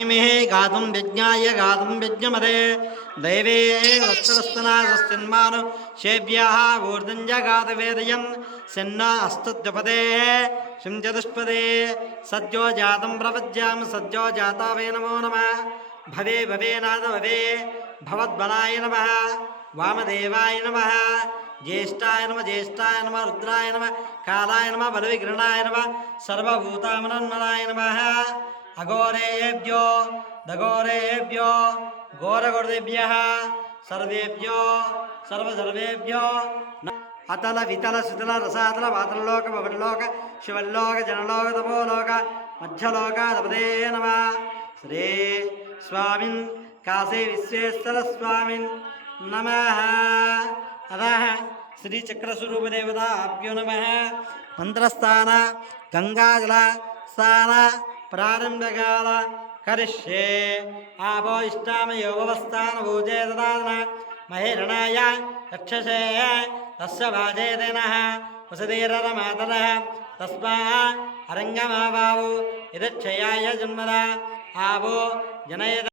गातुं यज्ञाय गातुं यज्ञमदे दैवे वस्त्रस्तना स्वस्तिन्मानु शेव्याः ऊर्ध्वं जगातवेदयं सिन्ना अस्तुद्यपदे शिंचतुष्पदे सद्यो जातं प्रपद्यां सद्यो जातावे नमो नमः भवे भवे नाद भवे भवद्बलाय नमः वामदेवाय नमः ज्येष्ठाय नमः रुद्राय नमः कालाय नमः बलविघ्नाय नमः सर्वभूतामनन्मनाय नमः अघोरेभ्यो दघोरेभ्यो घोरगुरुदेभ्यः सर्वेभ्यो सर्वेभ्यो अतल वितल सुतल रसातल वातलोक भवलोक शिवलोक जनलोक तपोलोक मध्यलोक तपदे नमः श्री स्वामिन् काशी विश्वेश्वर स्वामिन् नमः अतः श्री चक्रस्वरूप देवताभ्यो नमः मंत्रस्थान गंगाजल स्नान प्रारंभकाल करिष्ये आपो इष्टामयोवस्थान भूजे ददान महेरणाय रक्षसे तस्य भाजेदेनः वसुधीररमातरः तस्मा अरङ्गमावावु यदक्षयाय जन्मदा आवो जनयद